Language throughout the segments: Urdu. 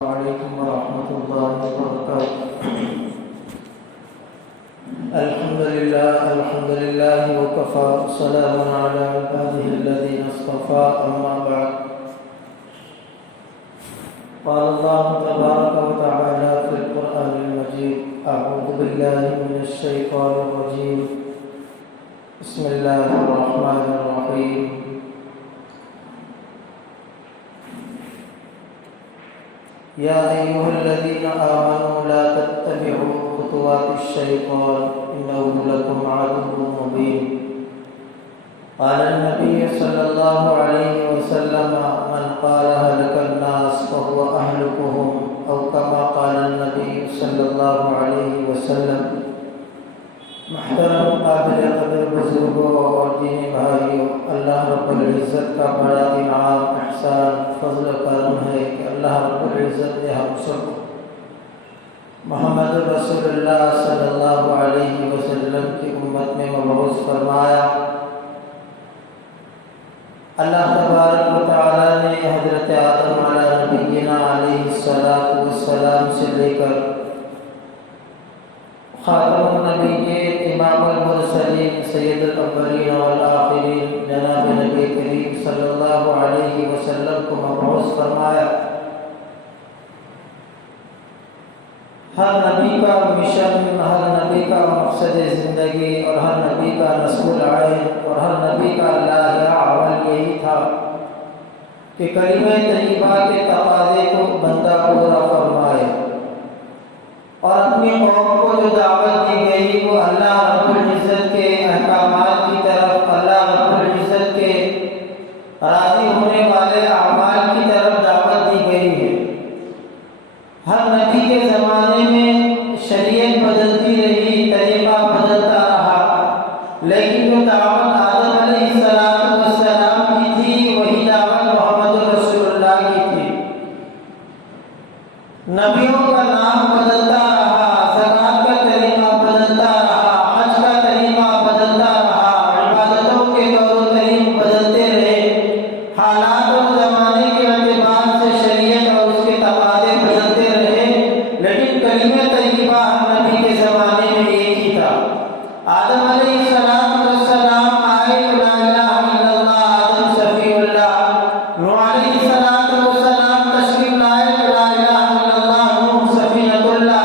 عليكم ورحمة الله وبركاته. الحمد لله وكفى، سلام على عباده الذين اصطفى، أما بعد. قال الله تبارك وتعالى في القرآن المجيد: أعوذ بالله من الشيطان الرجيم، بسم الله الرحمن الرحيم. يا أيها الذين آمنوا لا تتبعوا خطوات الشيطان إنه لكم عدو مبين. قال النبي صلى الله عليه وسلم: من قال هلك الناس فهو أهلكهم، أو كما قال النبي صلى الله عليه وسلم. محترم قابل قدر بزرگوں اور دینی بھائیوں، اللہ رب العزت کا بڑا انعام، احسان، فضل و کرم ہے کہ اللہ رب العزت نے ہم سب محمد رسول اللہ صلی اللہ علیہ وسلم کی امت میں مبعوث فرمایا۔ اللہ تبارک و تعالی نے حضرت آدم علیہ نبینا علیہ السلام سے لے کر خاتم النبیین، امام المرسلین، سید الاولین والآخرین، جناب نبی کریم صلی اللہ علیہ وسلم کو مبعوث فرمایا۔ ہر نبی کا مشن، ہر نبی کا مقصد زندگی اور ہر نبی کا نصب العین اور ہر نبی کا لاحیہ عمل یہی تھا کہ کلمہ طیبہ کے تقاضے کو بندہ پورا فرمائے، اور اپنی قوم کو جو دعوت دی گئی وہ اللہ رب العزت کے احکامات کی طرف، اللہ رب العزت کے راضی ہونے والے اعمال کی طرف دعوت دی گئی ہے۔ ہر نبی کے زمانے میں شریعت بدلتی رہی، طریقہ بدلتا رہا، لیکن جو دعوت آدم علیہ السلام کی تھی وہی دعوت محمد رسول اللہ کی تھی۔ نبیوں کا نام بدلتا رہا، زکوٰۃ کا طریقہ بدلتا رہا، حج کا طریقہ بدلتا رہا، عبادتوں کے طور و طریق بدلتے رہے، حالات اور زمانے کے اعتبار سے شریعت اور اس کے تقاضے بدلتے رہے، لیکن کلمہ طیبہ ہر نبی کے زمانے میں ایک ہی تھا۔ آدم علیہ السلام آئے تو لا الہ الا اللہ، آدم صفی اللہ۔ نوح علیہ السلام تشریف لائے تو لا الہ الا اللہ، نوح سفینۃ اللہ۔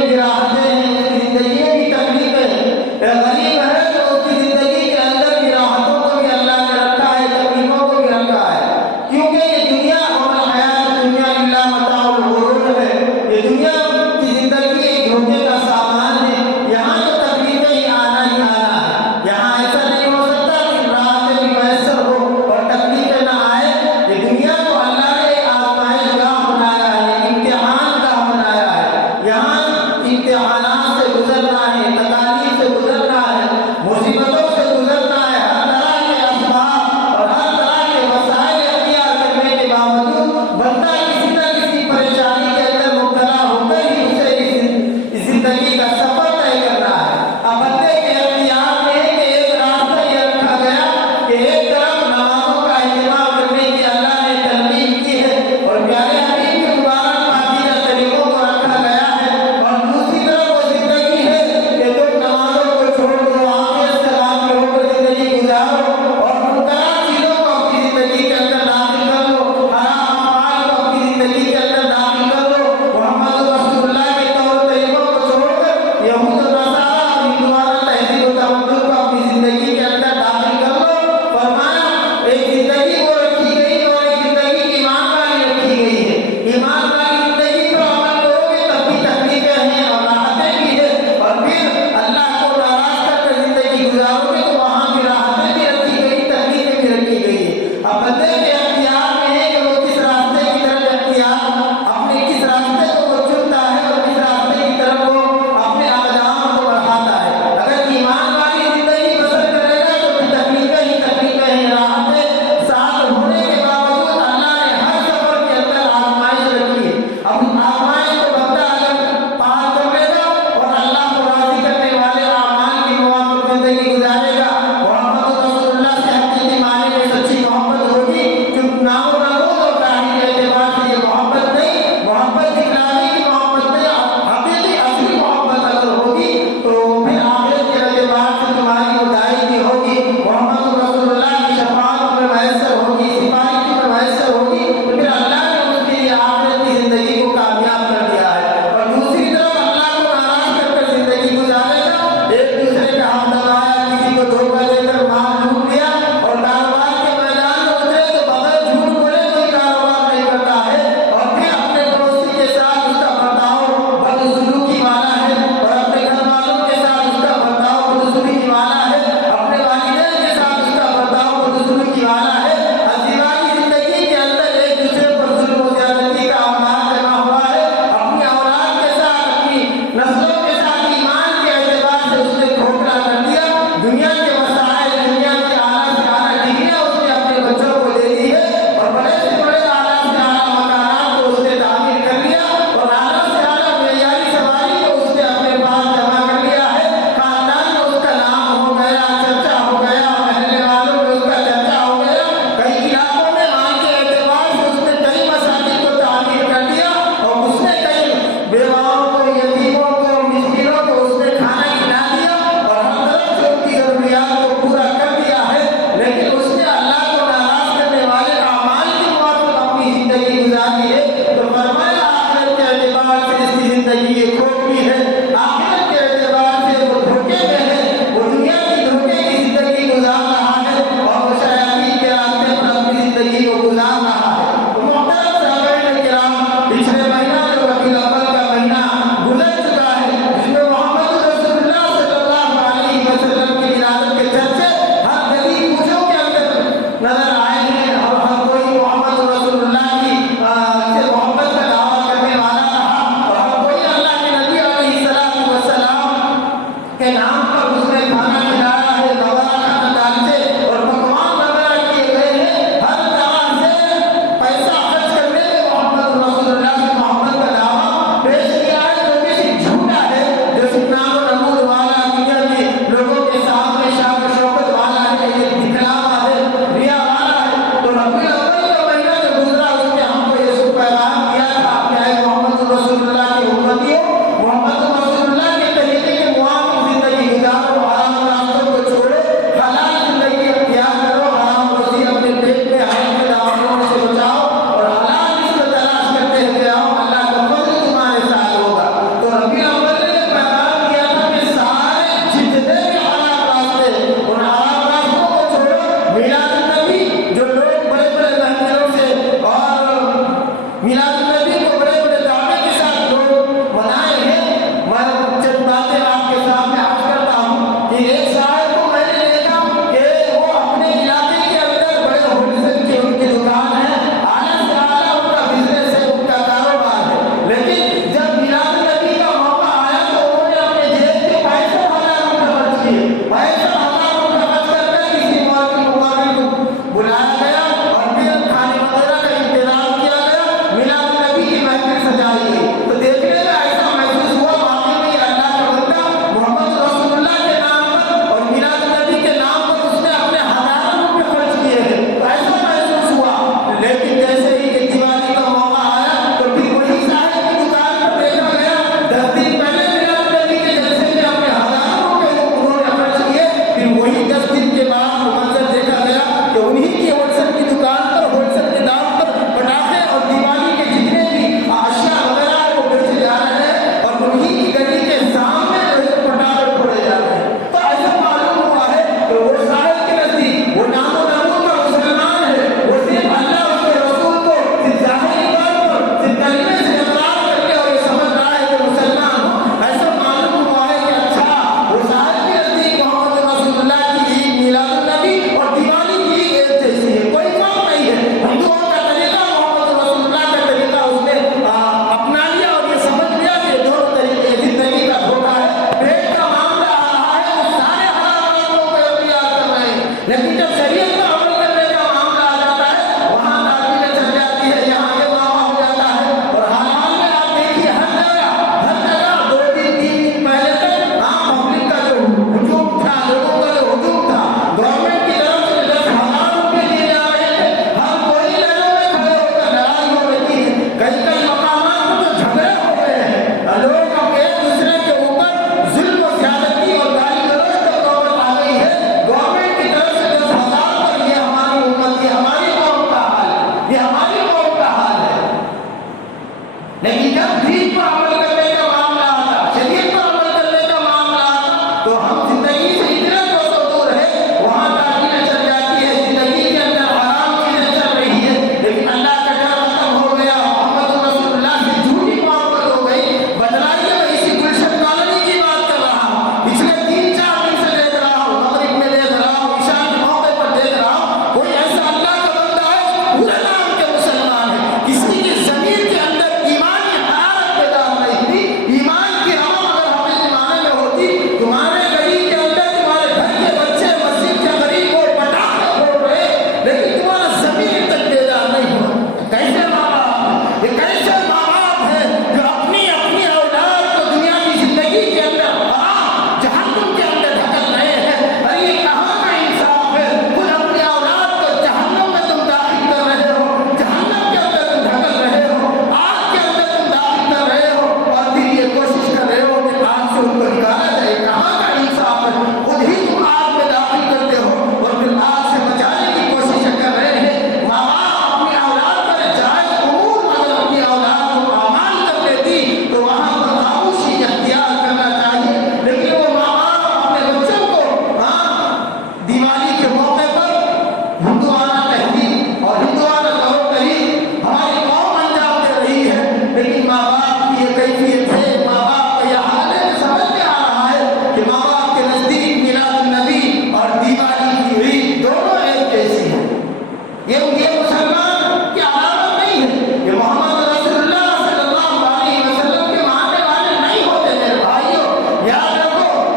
میں بھی راحتیں ہیں، اس کی زندگی میں بھی تکلیفیں، غریب ہے تو اس کی زندگی کے اندر بھی راحتوں کو بھی اللہ نے رکھا ہے، تکلیفوں کو بھی رکھا ہے، کیونکہ یہ دنیا اور حیات دنیا الا متاع الغرور ہے، یہ دنیا کی زندگی ایک دھوکے کا سامان ہے، یہاں تو تکلیفیں ہی آنا ہے، یہاں ایسا نہیں ہو سکتا کہ راحتیں بھی میسر ہو اور تکلیفیں نہ آئے۔ یہ دنیا کو اللہ نے ایک آزمائش گاہ بنایا ہے، امتحان گاہ بنایا ہے، یہاں امتحان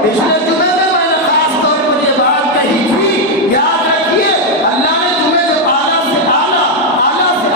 پچھلے جمعے میں میں نے خاص طور پر یہ بات کہی تھی، یاد رکھیے اللہ نے تمہیں جو اعلیٰ سے اعلیٰ جو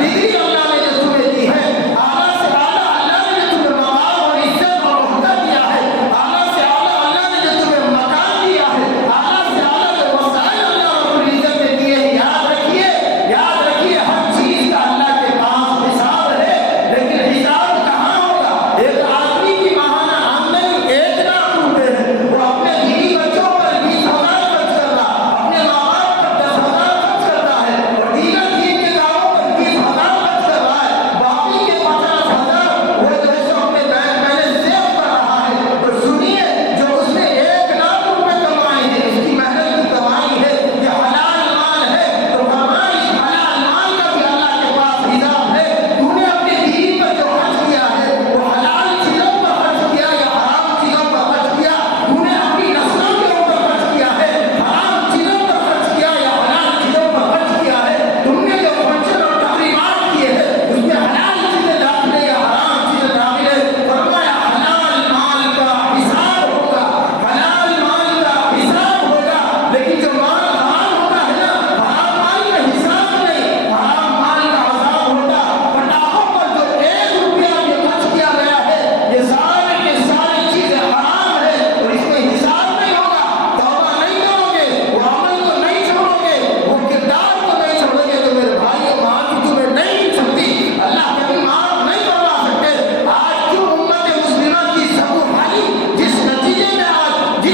ڈگری اللہ نے جو تمہیں دی ہے، اعلیٰ سے اعلیٰ اللہ نے جو تمہیں مقام اور عزت اور عہدہ دیا ہے، اعلیٰ سے اعلیٰ اللہ نے جو تمہیں مکان دیا ہے، اعلیٰ سے اعلیٰ جو وسائل اللہ رب العزت نے دیے ہیں، یاد رکھیے ہر چیز کا اللہ کے پاس حساب ہے، لیکن حساب کہاں ہوگا؟ ایک آدمی کی ماہانہ آمدنی 1 لاکھ روپے ہے، وہ اپنے بیوی بچوں پر 20,000 خرچ کرتا، اپنے ماں باپ پر 10,000 خرچ کرتا ہے، اور دیگر دین کے کاموں پر 20,000 خرچ کر رہا ہے، باقی کے 50,000 وہ جو ہے سو اپنے بینک بیلنس سیو کر رہا ہے۔ تو سنیے، جو اس نے 1 لاکھ روپے کمائے ہیں، اس کی محنت کی کمائی ہے، یہ حلال مال ہے، تو فرمایا اس حلال مال کا بھی اللہ کے پاس حساب ہے۔ تو نے اپنی بیوی پر جو خرچ کیا ہے وہ حلال چیزوں پر خرچ کیا یا حرام چیزوں پر خرچ کیا؟ تو نے اپنی نسلوں کے اوپر خرچ کیا ہے، حرام چیزوں پر خرچ کیا یا حلال چیزوں پر خرچ کیا ہے؟ تم نے جو فنکشن اور تقریبات کیے ہیں اس میں حلال چیزیں داخل ہے یا حرام چیزیں داخل ہے؟ فرمایا حلال مال کا حساب ہوگا، حلال مال کا حساب ہوگا، لیکن جو مال حرام ہوتا ہے نا، حرام مال کا حساب نہیں، حرام مال کا عذاب ہوتا۔ پٹاخوں پر جو 1 روپیہ بھی خرچ کیا گیا ہے، یہ سارے کے ساری چیزیں حرام ہے اور اس میں حساب نہیں ہوگا۔ توبہ نہیں کرو گے، وہ عمل کو نہیں چھوڑو گے، وہ کردار کو نہیں چھوڑو گے تو میرے بھائیو معاف تمہیں نہیں چھوڑتی، اللہ کبھی معاف نہیں کروا سکتے۔ آج کیوں امت مسلمہ کی سبو حالی جس نتیجے میں آج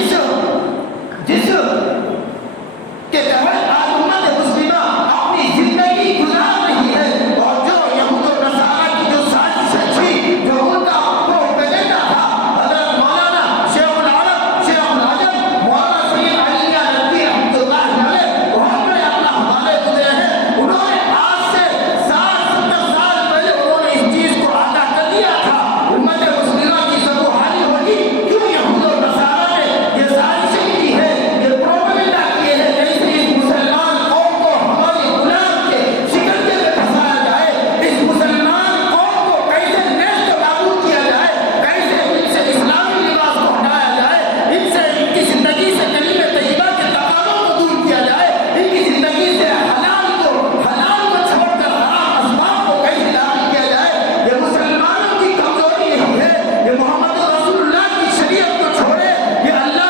جس کے تحت آج امت مسلمہ اپنی زندگی گزار رہی ہے، اور جو یہود و نصارہ کی جو سازشیں تھی، جو ان کا پروپیگنڈا تھا، حضرت مولانا شیخ العرب شیخ العجب مولانا سید علی ندوی رحمۃ اللہ علیہ اللہ ہمارے گزرے ہیں، انہوں نے آج سے 60-70 سال پہلے انہوں نے اس چیز کو آگاہ کر دیا تھا امت مسلمہ کی سبو حالی ہوگی۔ کیوں یہود و نصارہ نے یہ سازشیں کی ہے، یہ پروپیگنڈا کیے ہیں، کیسے اس مسلمان قوم کو ہماری غلام کے شکنجے میں پھنسایا جائے، اس مسلمان قوم کو کیسے نیست و نابود کیا جائے، کیسے ان سے اسلامی لباس کو ہٹایا جائے، ان کی زندگی سے کلمہ طیبہ کے تقاضوں کو دور کیا جائے، ان کی زندگی سے حلال کو چھوڑ کر حرام اسباب کو کیسے داخل کیا جائے۔ یہ مسلمانوں کی کمزوری نہیں ہے، یہ محمد رسول اللہ کی شریعت کو چھوڑے، یہ اللہ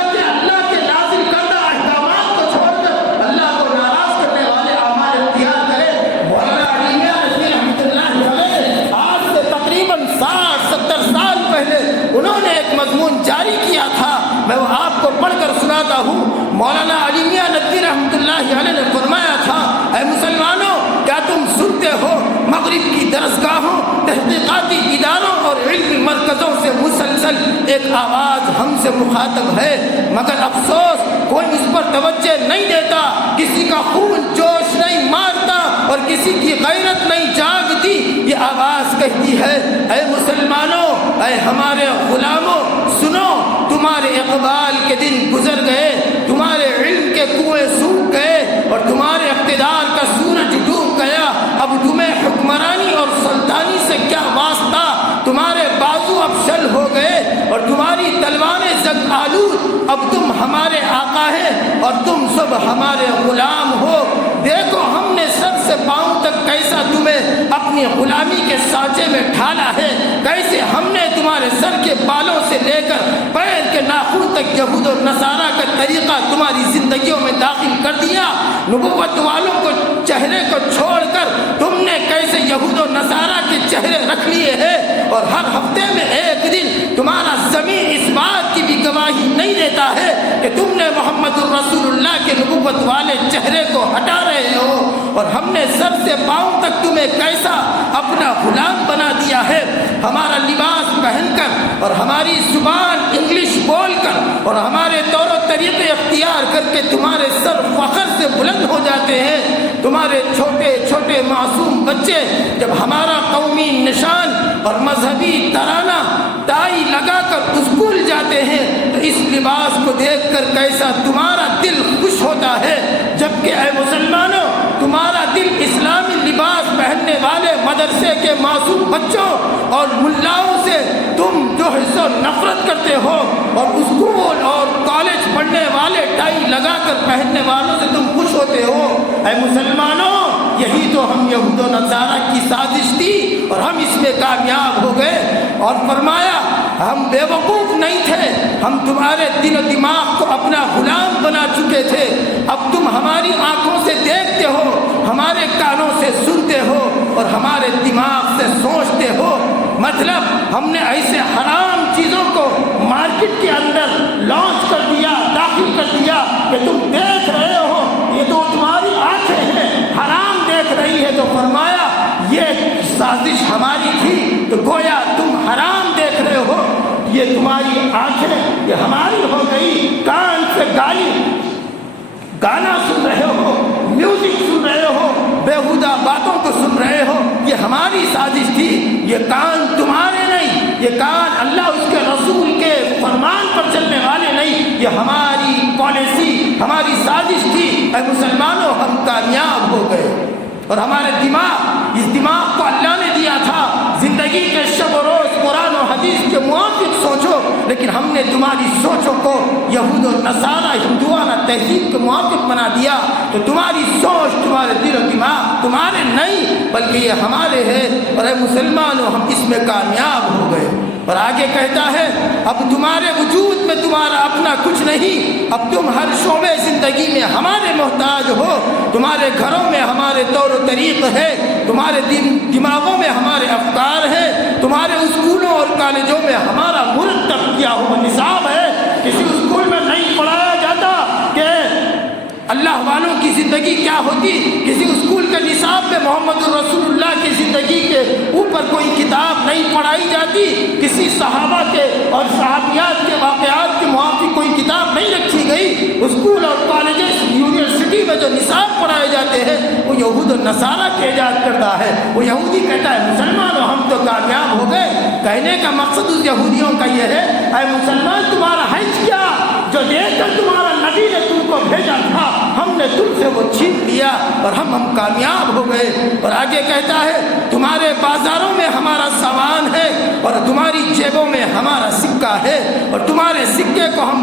کے نازل کردہ احکامات کو چھوڑ کر اللہ کو ناراض کرنے والے اعمال اختیار کرے۔ مولانا علی میاں ندوی رحمۃ اللہ علیہ آج سے تقریباً 60-70 سال پہلے انہوں نے ایک مضمون جاری کیا تھا، میں وہ آپ کو پڑھ کر سناتا ہوں۔ مولانا علی میاں ندوی رحمۃ اللہ علیہ نے فرمایا تھا، اے مسلمانوں، کیا تم سنتے ہو مغرب کی درسگاہوں، تحقیقاتی اداروں اور علمی مرکزوں سے مسلسل ایک آواز ہم سے مخاطب ہے، مگر افسوس کوئی اس پر توجہ نہیں دیتا، کسی کا خون جوش نہیں مارتا اور کسی کی غیرت نہیں جاگتی۔ یہ آواز کہتی ہے، اے مسلمانوں، اے ہمارے غلاموں، سنو، تمہارے اقبال کے دن گزر گئے، تمہارے علم کے کنویں سوکھ گئے اور تمہارے اقتدار کا سورج ڈوب گیا، اب تمہیں حکمرانی اور سلطانی سے کیا واسطہ، تمہارے بازو اب شل ہو گئے اور تمہاری تلواریں زنگ آلود، اب تم ہمارے آقا ہیں اور تم سب ہمارے غلام ہو۔ دیکھو ہم نے سر سے پاؤں تک کیسا تمہیں اپنی غلامی کے سانچے میں ڈھالا ہے، کیسے ہم نے تمہارے سر کے بالوں سے لے کر پیر کے ناخن تک یہود و نصارہ کا طریقہ تمہاری زندگیوں میں داخل کر دیا۔ نبوت والوں کو چہرے کو چھوڑ کر تم نے کیسے یہود و نصارہ کے چہرے رکھ لیے ہیں، اور ہر ہفتے میں ایک دن تمہارا ضمیر اس بات کی بھی گواہی نہیں دیتا ہے کہ تم نے محمد الرسول اللہ کے نبوت والے چہرے کو ہٹا رہے ہو، اور ہم نے سر سے پاؤں تک تمہیں کیسا اپنا غلام بنا دیا ہے۔ ہمارا لباس پہن کر اور ہماری زبان انگلش بول کر اور ہمارے طور و طریقے اختیار کر کے تمہارے سر فخر سے بلند ہو جاتے ہیں۔ تمہارے چھوٹے چھوٹے معصوم بچے جب ہمارا قومی نشان اور مذہبی ترانہ ٹائی لگا کر اسکول جاتے ہیں تو اس لباس کو دیکھ کر کیسا تمہارا دل خوش ہوتا ہے، جبکہ اے مسلمانوں، تمہارا دل اسلامی لباس پہننے والے مدرسے کے معصوم بچوں اور ملاؤں سے تم جو حصہ نفرت کرتے ہو، اور اسکول ٹائی لگا کر پہننے والوں سے تم خوش ہوتے ہو؟ اے مسلمانوں، یہی تو ہم یہود و نصارہ کی سازش تھی اور ہم اس میں کامیاب ہو گئے۔ اور فرمایا ہم بے وقوف نہیں تھے، ہم تمہارے دل و دماغ کو اپنا غلام بنا چکے تھے۔ اب تم ہماری آنکھوں سے دیکھتے ہو، ہمارے کانوں سے سنتے ہو اور ہمارے دماغ سے سوچتے ہو۔ مطلب ہم نے ایسے حرام چیزوں کو مارکیٹ کے اندر لانچ کر دیا، داخل کر دیا کہ تم دیکھ رہے ہو، یہ تو تمہاری آنکھیں ہیں حرام دیکھ رہی ہے۔ تو فرمایا یہ سازش ہماری تھی، تو گویا تم حرام دیکھ رہے ہو، یہ تمہاری آنکھیں یہ ہماری ہو گئی، کان سے گانا سن رہے ہو، میوزک سن رہے ہو، بیہودہ باتوں کو سن رہے ہو، یہ ہماری سازش تھی۔ یہ کان تمہارے نہیں، یہ کان اللہ اس کے رسول کے فرمان پر چلنے والے نہیں، یہ ہماری پالیسی، ہماری سازش تھی۔ اے مسلمانوں، ہم کامیاب ہو گئے اور ہمارے اس دماغ کو اللہ نے دیا تھا زندگی کے شب و روز قرآن و حدیث کے موافق سوچو، لیکن ہم نے تمہاری سوچوں کو یہود و نصارہ ہندوانہ تہذیب کے موافق بنا دیا۔ تو تمہاری سوچ، تمہارے دل و دماغ تمہارے نہیں بلکہ یہ ہمارے ہیں، اور اے مسلمانوں ہم اس میں کامیاب ہو گئے۔ اور آگے کہتا ہے اب تمہارے وجود میں تمہارا اپنا کچھ نہیں، اب تم ہر شعبے زندگی میں ہمارے محتاج ہو۔ تمہارے گھروں میں ہمارے طور و طریق ہے، تمہارے دماغوں میں ہمارے افکار ہیں، تمہارے اسکولوں اور کالجوں میں ہمارا مرتب کیا ہوا نصاب ہے۔ کسی اسکول میں نہیں پڑھایا جاتا کہ اللہ والوں کی زندگی کیا ہوتی، کسی اسکول کے نصاب میں محمد الرسول اللہ کی زندگی کے اوپر کوئی کتاب نہیں پڑھائی جاتی، کسی صحابہ کے اور صحابیات کے واقعات کے موافق کوئی کتاب نہیں رکھی گئی۔ اسکول اور کالجز یونیورسٹی میں جو نصاب پڑھائے جاتے ہیں وہ یہود و نصارہ کے ایجاد کرتا ہے۔ وہ یہودی کہتا ہے مسلمانوں ہم تو کامیاب ہو گئے۔ کہنے کا مقصد اس یہودیوں کا یہ ہے اے مسلمان تمہارا حج کیا جو دے کر تمہارا نبی نے تم کو بھیجا تھا، ہم نے تم سے وہ چھین لیا اور ہم کامیاب ہو گئے۔ اور آگے کہتا ہے تمہارے بازاروں میں ہمارا سامان ہے اور تمہاری جیبوں میں ہمارا سکہ ہے، اور تمہارے سکے کو ہم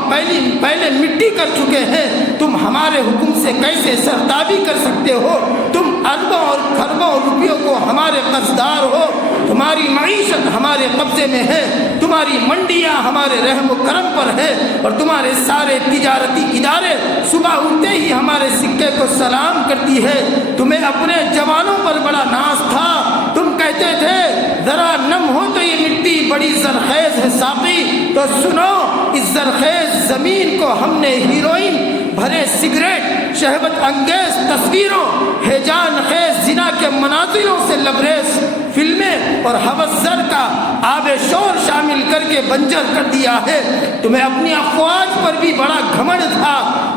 پہلے مٹی کر چکے ہیں، تم ہمارے حکم سے کیسے سرتابی کر سکتے ہو؟ تم اربوں اور خربوں روپیوں کو ہمارے قرضدار ہو، تمہاری معیشت ہمارے قبضے میں ہے، تمہاری منڈیاں ہمارے رحم و کرم پر ہے، اور تمہارے سارے تجارتی ادارے صبح اٹھتے ہی ہمارے سکے کو سلام کرتی ہے۔ تمہیں اپنے جوانوں پر بڑا ناز تھا، تم کہتے تھے ذرا نم ہو تو یہ مٹی بڑی زرخیز ہے ساقی، تو سنو اس زرخیز زمین کو ہم نے ہیروئن بھرے سگریٹ، شہوت انگیز تصویروں، ہیجان خیز زنا کے مناظروں سے لبریز فلمیں اور ہوس زر کا آب شور شامل کر کے بنجر کر دیا ہے۔ تمہیں اپنی افواج پر بھی بڑا گھمنڈ تھا،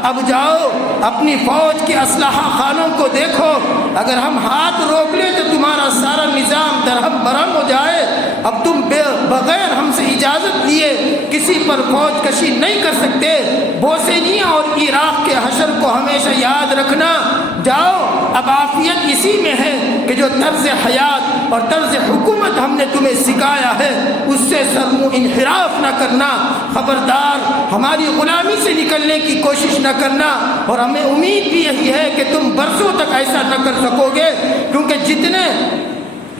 اب جاؤ اپنی فوج کے اسلحہ خانوں کو دیکھو، اگر ہم ہاتھ روک لیں تو تمہارا سارا نظام درہم برہم ہو جائے۔ اب تم بغیر ہم سے اجازت لیے کسی پر فوج کشی نہیں کر سکتے۔ بوسنیا اور عراق کے حشر کو ہمیشہ یاد رکھنا۔ جاؤ اب عافیت اسی میں ہے کہ جو طرز حیات اور طرز حکومت ہم نے تمہیں سکھایا ہے اس سے سرمو انحراف نہ کرنا۔ خبردار ہماری غلامی سے نکلنے کی کوشش نہ کرنا، اور ہمیں امید بھی یہی ہے کہ تم برسوں تک ایسا نہ کر سکو گے، کیونکہ جتنے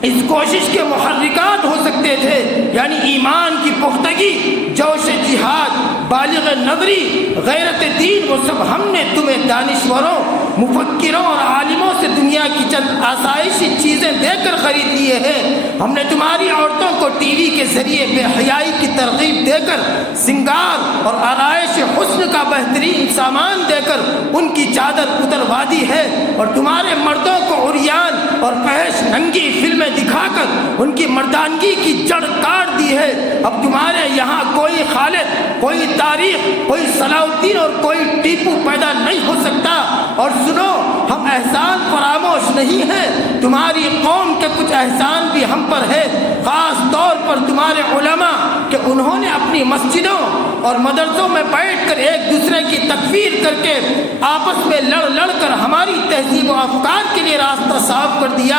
اس کوشش کے محرکات ہو سکتے تھے، یعنی ایمان کی پختگی، جوش جہاد، بالغ نظری، غیرت دین، وہ سب ہم نے تمہیں دانشوروں، مفکروں اور عالموں سے دنیا کی چند آسائشی چیزیں دے کر خرید لیے ہیں۔ ہم نے تمہاری عورتوں کو ٹی وی کے ذریعے بے حیائی کی ترغیب دے کر، سنگار اور آرائش حسن کا بہترین سامان دے کر ان کی چادر اتروا دی ہے، اور تمہارے مردوں کو عریان اور فحش ننگی فلمیں دکھا کر ان کی مردانگی کی جڑ کاٹ دی ہے۔ اب تمہارے یہاں کوئی خالد، کوئی تاریخ، کوئی صلاح الدین اور کوئی ٹیپو پیدا نہیں ہو سکتا۔ اور سنو ہم احسان فراموش نہیں ہیں، تمہاری قوم کے کچھ احسان بھی ہم پر ہے، خاص طور پر تمہارے علماء کہ انہوں نے اپنی مسجدوں اور مدرسوں میں بیٹھ کر ایک دوسرے کی تکفیر کر کے آپس میں لڑ کر ہماری تہذیب و افکار کے لیے راستہ صاف کر دیا۔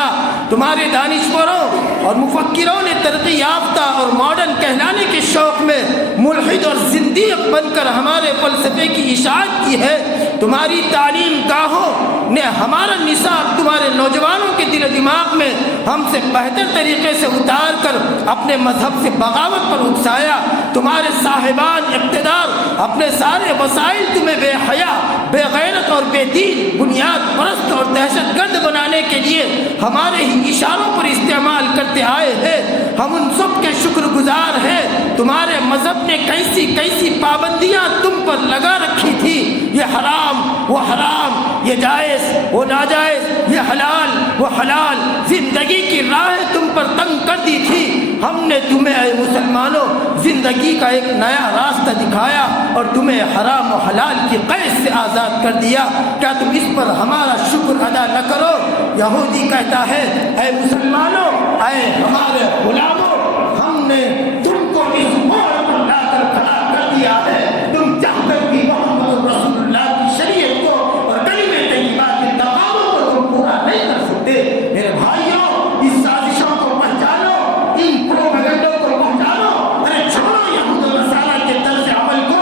تمہارے دانشوروں اور مفکروں نے ترقی یافتہ اور ماڈرن کہلانے کے شوق میں ملحد اور صدیق بن کر ہمارے فلسفے کی اشاعت کی ہے۔ تمہاری تعلیم گاہوں نے ہمارا نصاب تمہارے نوجوانوں کے دل و دماغ میں ہم سے بہتر طریقے سے اتار کر اپنے مذہب سے بغاوت پر اکسایا۔ تمہارے صاحبان اقتدار اپنے سارے وسائل تمہیں بے حیا، بے غیرت اور بے دین، بنیاد پرست اور دہشت گرد بنانے کے لیے ہمارے ہی اشاروں پر استعمال کرتے آئے ہیں۔ ہم ان سب کے شکر گزار ہیں۔ تمہارے مذہب نے کیسی کیسی پابندیاں تم پر لگا رکھی تھی، یہ حرام وہ حرام، یہ جائز وہ ناجائز، یہ حلال وہ حلال، زندگی کی راہ تم پر تنگ کر دی تھی۔ ہم نے تمہیں اے مسلمانوں زندگی کا ایک نیا راستہ دکھایا اور تمہیں حرام و حلال کی قید سے آزاد کر دیا۔ کیا تم اس پر ہمارا شکر ادا نہ کرو؟ یہودی کہتا ہے اے مسلمانوں، اے ہمارے غلاموں، ہم نے تم کو اس موڑ پر لا کر کھڑا کر دیا ہے۔ تم چاہ کر بھی محمد رسول اللہ کی شریعت کو اور کلمہ طیبہ کے تقاضوں کو تم پورا نہیں کر سکتے۔ میرے بھائیوں، اس سازشوں کو پہچانو، ان پروپیگنڈوں کو پہچانو۔ ارے چھوڑو یہود و نصارہ کے طرز عمل کو۔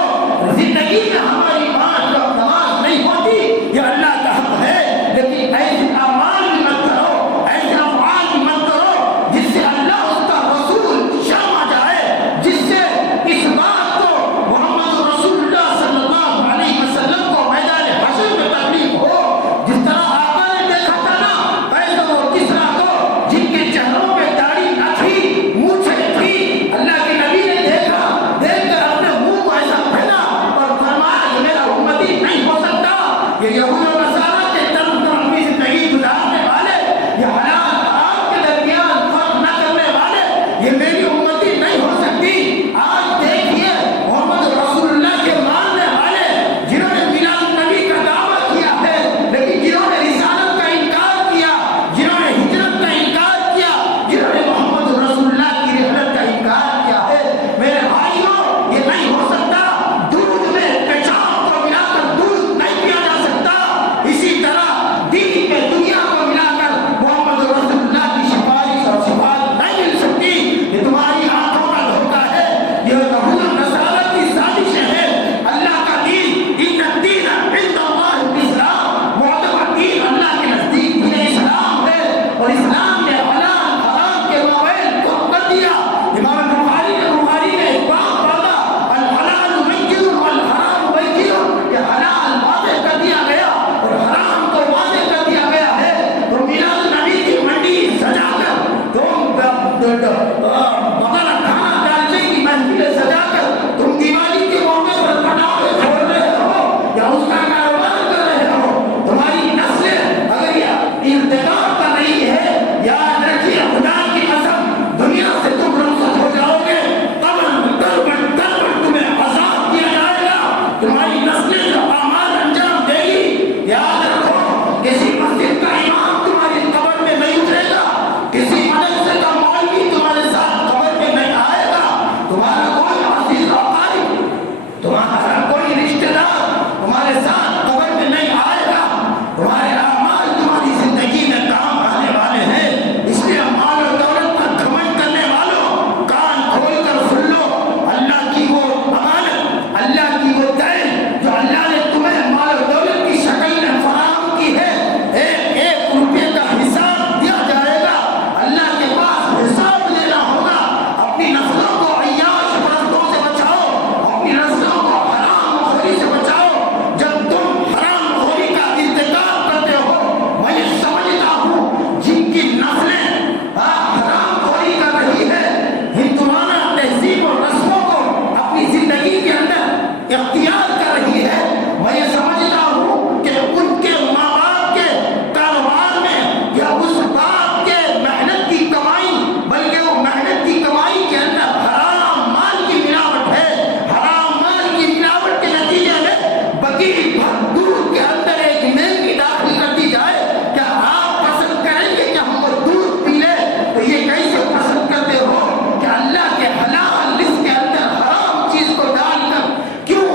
زندگی میں ہماری 5 وقت نماز نہیں ہوتی، یہ اللہ کا حق ہے، لیکن ایسے اعمال بھی مت کرو، ایسے افعال بھی مت کرو جس سے اللہ اس کا رسول شرم آ جائے، جس سے اس بات کو محمد رسول اللہ صلی اللہ علیہ وسلم کو میدان حشر میں تکلیف ہو۔ جس طرح آقا نے دیکھا تھا نا قیصر اور کسریٰ کو، جن کے چہروں پہ داڑھی نہ تھی، مونچھیں تھی، اللہ کے نبی نے دیکھا، دیکھ کر اپنے منہ کو ایسا پھیلا اور فرمایا کہ میرا امتی نہیں ہو سکتا۔ یہ یہود و نصارہ کے طرف پر اپنی زندگی گزارنے والے، یہ حلال حرام کے درمیان فرق نہ کرنے والے، یہ میری امتی نہیں ہو سکتی۔ آج دیکھیے محمد رسول اللہ کے ماننے والے جنہوں نے میلاد النبی کا دعویٰ کیا ہے، لیکن جنہوں نے رسالت کا انکار کیا، جنہوں نے ہجرت کا انکار کیا، جنہوں نے محمد رسول اللہ کی رحلت کا انکار کیا ہے، میرے بھائیوں یہ نہیں ہو سکتا۔ دودھ میں پیشاب کو ملا کر دودھ نہیں پیا جا سکتا، اسی طرح دین میں دنیا کو ملا کر محمد رسول اللہ کی سفارش اور شفاعت نہیں مل سکتی۔ یہ تمہاری آنکھوں کا دھوکہ ہے، یہ یہود و نصارہ کی سازشیں ہیں۔ اللہ کا دین، ان الدین عند اللہ الاسلام، معتبر دین اللہ کے نزدیک دین اسلام ہے، اور اسلام نے حلال حرام کے مویل کو کر دیا۔ امام بخاری نے ایک باب پڑھا، الحلال بین والحرام بین، کہ حلال واضح کر دیا گیا اور حرام کو واضح کر دیا گیا ہے۔ تو میلاد النبی کی منڈی سجا کر، تم بغیر کھانا ڈالنے کی محفلیں سجا کر تم دیوالی کے موقع پر پٹاخے چھوڑ رہے ہو یا اس کا کاروبار کر رہے ہو۔ تمہاری نسلیں اگر یہ ارتکاب کر رہی ہے، یاد رکھیے خدا کی قسم دنیا سے تم رخصت ہو جاؤ گے، قبر تمہیں عذاب دیا جائے گا۔ تمہاری نسلیں جو اعمال انجام دے گی، یاد رکھو کسی مسجد کا امام تمہاری قبر میں نہیں اترے گا، کسی مدرسے کا مولوی تمہارے ساتھ قبر میں نہیں آئے گا، تمہارا کوئی عزیز و قریب، تمہارا کوئی رشتہ دار تمہارے ساتھ قبر میں نہیں آئے گا۔ تمہارے اعمال تمہاری زندگی میں کام آنے والے ہیں۔ اس لیے مال و دولت پر گھمنڈ کرنے والوں، کان کھول کر سن لو، اللہ کی وہ امانت، اللہ کی وہ دین جو اللہ نے تمہیں مال و دولت کی شکل میں فراہم کی ہے، ایک ایک روپے کا حساب دیا جائے گا۔ اللہ کے پاس حساب دینا ہوگا۔ اپنی نسلوں کو عیاش پرستوں سے بچاؤ، اپنی نسلوں کو حرام خوری سے بچاؤ۔ جب تم حرام خوری کا ارتکاب کرتے ہو، میں یہ سمجھتا ہوں جن کی نسلیں حرام خوری کر رہی ہے، ہندوانہ تہذیب اور رسموں کو اپنی زندگی کے اندر اختیار کر رہی ہے، میں یہ سمجھتا ہوں کہ ان کے ماں باپ کے کاروبار میں یا اس باپ کے محنت کی کمائی، بلکہ وہ محنت کی کمائی کے اندر حرام مال کی ملاوٹ ہے۔ حرام مال کی ملاوٹ کے نتیجے میں بکیل بھر دودھ کے اندر ایک مہنگی داخل کر دی جائے، کیا آپ پسند کریں گے کہ ہم وہ دودھ پی لیں؟ تو یہ کیسے پسند کرتے ہو کہ اللہ کے حلال لسٹ کے اندر حرام چیز کو ڈال کر کیوں